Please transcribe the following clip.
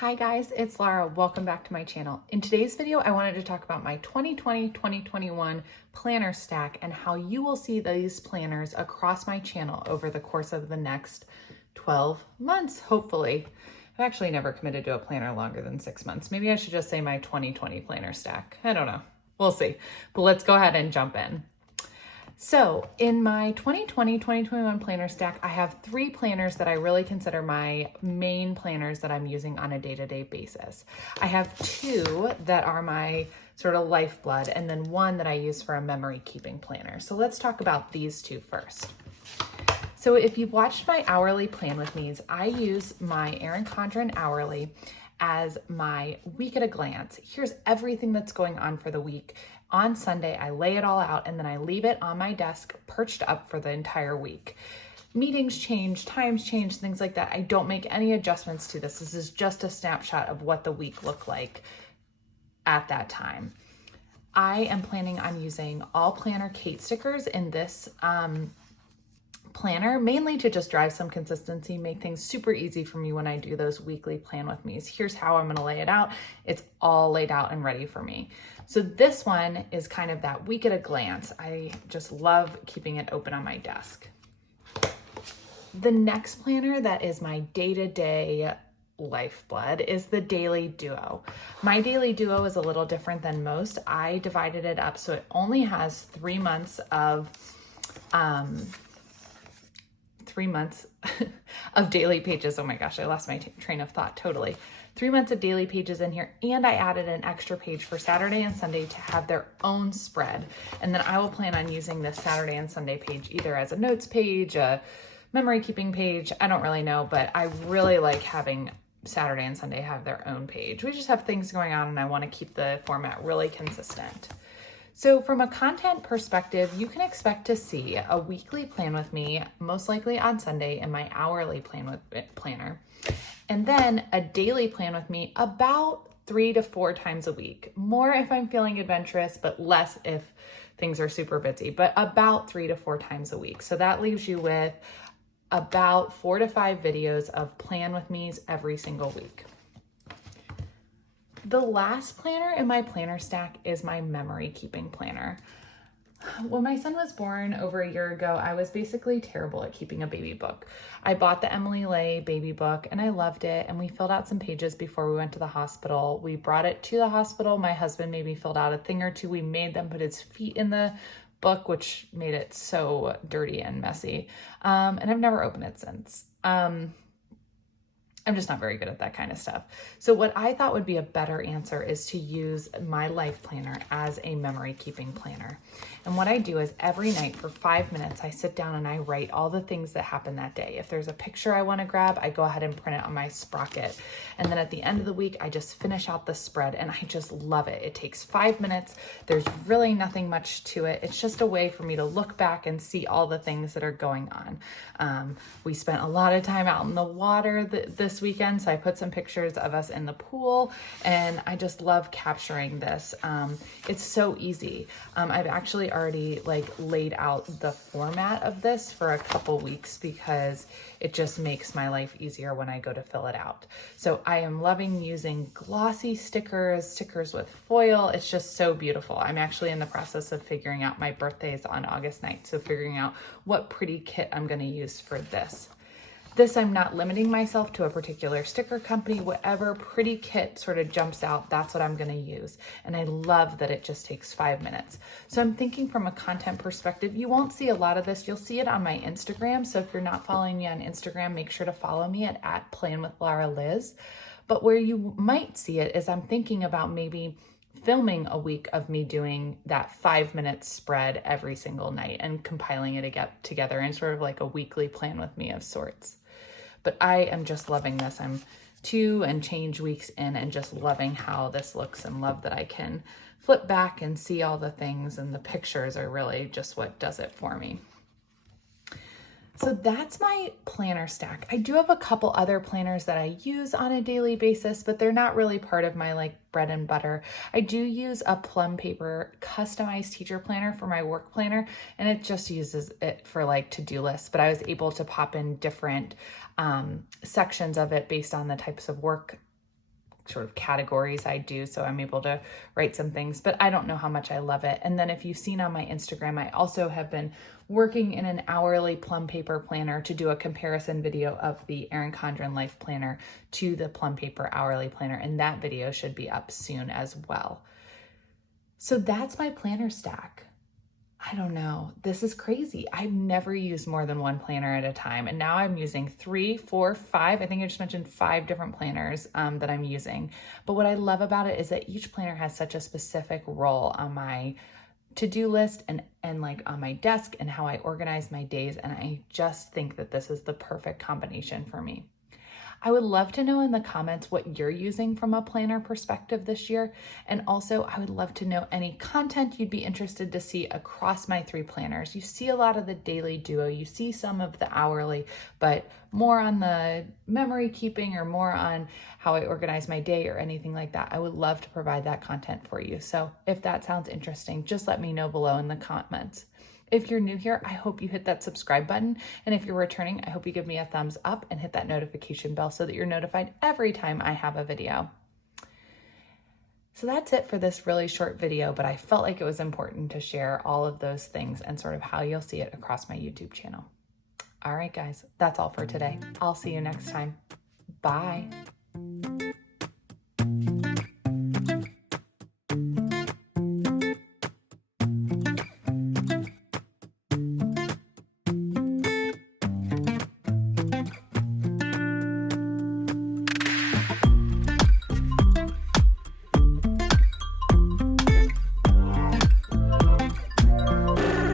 Hi guys, it's Lara. Welcome back to my channel. In today's video, I wanted to talk about my 2020-2021 planner stack and how you will see these planners across my channel over the course of the next 12 months, hopefully. I've actually never committed to a planner longer than 6 months. Maybe I should just say my 2020 planner stack. I don't know. We'll see. But let's go ahead and jump in. So in my 2020-2021 planner stack, I have 3 planners that I really consider my main planners that I'm using on a day-to-day basis. I have 2 that are my sort of lifeblood, and then 1 that I use for a memory keeping planner. So let's talk about these 2 first. So if you've watched my hourly plan with me's, I use my Erin Condren hourly as my week at a glance. Here's everything that's going on for the week. On Sunday, I lay it all out and then I leave it on my desk perched up for the entire week. Meetings change, times change, things like that. I don't make any adjustments to this. This is just a snapshot of what the week looked like at that time. I am planning on using all Planner Kate stickers in this planner, mainly to just drive some consistency, make things super easy for me when I do those weekly plan with me's. Here's how I'm gonna lay it out. It's all laid out and ready for me. So this one is kind of that week at a glance. I just love keeping it open on my desk. The next planner that is my day-to-day lifeblood is the Daily Duo. My Daily Duo is a little different than most. I divided it up so it only has 3 months of 3 months of daily pages. Oh my gosh, I lost my train of thought totally. 3 months of daily pages in here, and I added an extra page for Saturday and Sunday to have their own spread. And then I will plan on using this Saturday and Sunday page either as a notes page, a memory keeping page, I don't really know, but I really like having Saturday and Sunday have their own page. We just have things going on and I want to keep the format really consistent. So from a content perspective, you can expect to see a weekly plan with me, most likely on Sunday, in my hourly planner. And then a daily plan with me about 3 to 4 times a week. More if I'm feeling adventurous, but less if things are super busy, but about 3 to 4 times a week. So that leaves you with about 4 to 5 videos of plan with me's every single week. The last planner in my planner stack is my memory keeping planner. When my son was born over a year ago, I was basically terrible at keeping a baby book. I bought the Emily Lay baby book and I loved it, and we filled out some pages before we went to the hospital. We brought it to the hospital. My husband maybe filled out a thing or 2. We made them put his feet in the book, which made it so dirty and messy. And I've never opened it since. I'm just not very good at that kind of stuff. So what I thought would be a better answer is to use my life planner as a memory keeping planner. And what I do is every night for 5 minutes, I sit down and I write all the things that happened that day. If there's a picture I want to grab, I go ahead and print it on my sprocket. And then at the end of the week, I just finish out the spread and I just love it. It takes 5 minutes. There's really nothing much to it. It's just a way for me to look back and see all the things that are going on. We spent a lot of time out in the water this weekend, so I put some pictures of us in the pool, and I just love capturing this. It's so easy. I've actually already laid out the format of this for a couple weeks because it just makes my life easier when I go to fill it out. So I am loving using glossy stickers with foil. It's just so beautiful. I'm actually in the process of figuring out, my birthday is on August 9th, so figuring out what pretty kit I'm going to use for this. I'm not limiting myself to a particular sticker company. Whatever pretty kit sort of jumps out, that's what I'm going to use. And I love that it just takes 5 minutes. So I'm thinking from a content perspective, you won't see a lot of this. You'll see it on my Instagram. So if you're not following me on Instagram, make sure to follow me at @planwithlaraliz. But where you might see it is I'm thinking about maybe filming a week of me doing that 5-minute spread every single night and compiling it together in sort of like a weekly plan with me of sorts. But I am just loving this. I'm 2 and change weeks in and just loving how this looks, and love that I can flip back and see all the things, and the pictures are really just what does it for me. So that's my planner stack. I do have a couple other planners that I use on a daily basis, but they're not really part of my bread and butter. I do use a plum paper customized teacher planner for my work planner, and it just uses it for to-do lists, but I was able to pop in different sections of it based on the types of work sort of categories I do. So I'm able to write some things, but I don't know how much I love it. And then if you've seen on my Instagram, I also have been working in an hourly plum paper planner to do a comparison video of the Erin Condren Life Planner to the plum paper hourly planner. And that video should be up soon as well. So that's my planner stack. I don't know. This is crazy. I've never used more than one planner at a time. And now I'm using 3, 4, 5. I think I just mentioned 5 different planners that I'm using. But what I love about it is that each planner has such a specific role on my to-do list and like on my desk and how I organize my days. And I just think that this is the perfect combination for me. I would love to know in the comments what you're using from a planner perspective this year. And also I would love to know any content you'd be interested to see across my 3 planners. You see a lot of the daily duo, you see some of the hourly, but more on the memory keeping or more on how I organize my day or anything like that. I would love to provide that content for you. So if that sounds interesting, just let me know below in the comments. If you're new here, I hope you hit that subscribe button. And if you're returning, I hope you give me a thumbs up and hit that notification bell so that you're notified every time I have a video. So that's it for this really short video, but I felt like it was important to share all of those things and sort of how you'll see it across my YouTube channel. All right, guys, that's all for today. I'll see you next time. Bye.